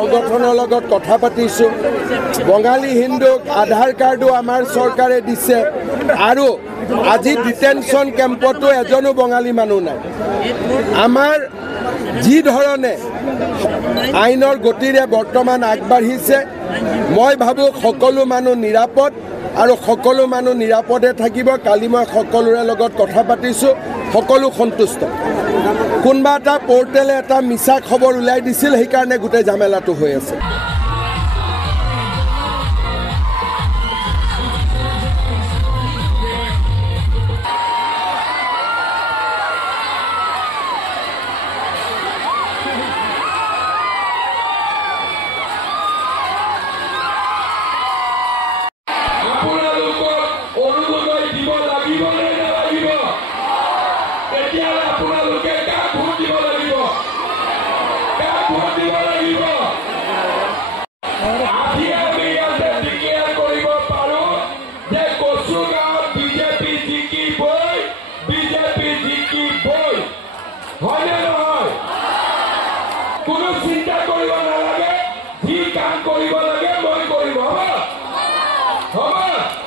সংগঠনৰ লগত কথা পাতিছোঁ বঙালী হিন্দুক আধাৰ কাৰ্ডো আমাৰ চৰকাৰে দিছে আৰু আজি ডিটেনশ্যন কেম্পতো এজনো বঙালী মানুহ নাই আমাৰ যি ধৰণে আইনৰ গতিৰে বৰ্তমান আগবাঢ়িছে মই ভাবোঁ সকলো মানুহ নিৰাপদ আৰু সকলো মানুহ নিৰাপদে থাকিব কালি মই সকলোৰে লগত কথা পাতিছোঁ সকলো সন্তুষ্ট কোনোবা এটা পৰ্টেলে এটা মিছা খবৰ উলাই দিছিল সেইকাৰণে গোটেই ঝামেলাটো হৈ আছে কোনো চিন্তা কৰিব নালাগে যি কাম কৰিব লাগে মই কৰিব হ'ব